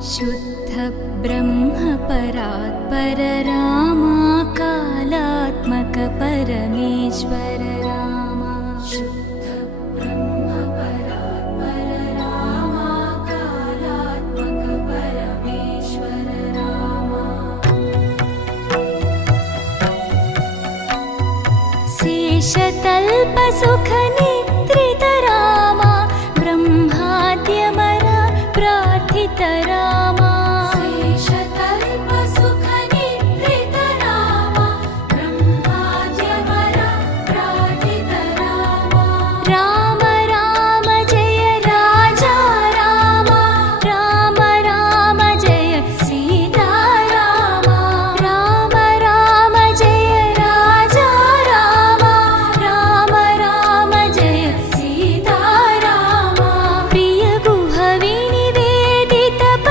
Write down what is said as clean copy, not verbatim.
शुद्ध ब्रह्म परात्पर रामा कालात्मक परमेश्वर रामा शुद्ध ब्रह्म परात्पर रामा कालात्मक परमेश्वर रामा शेषतल्प सुख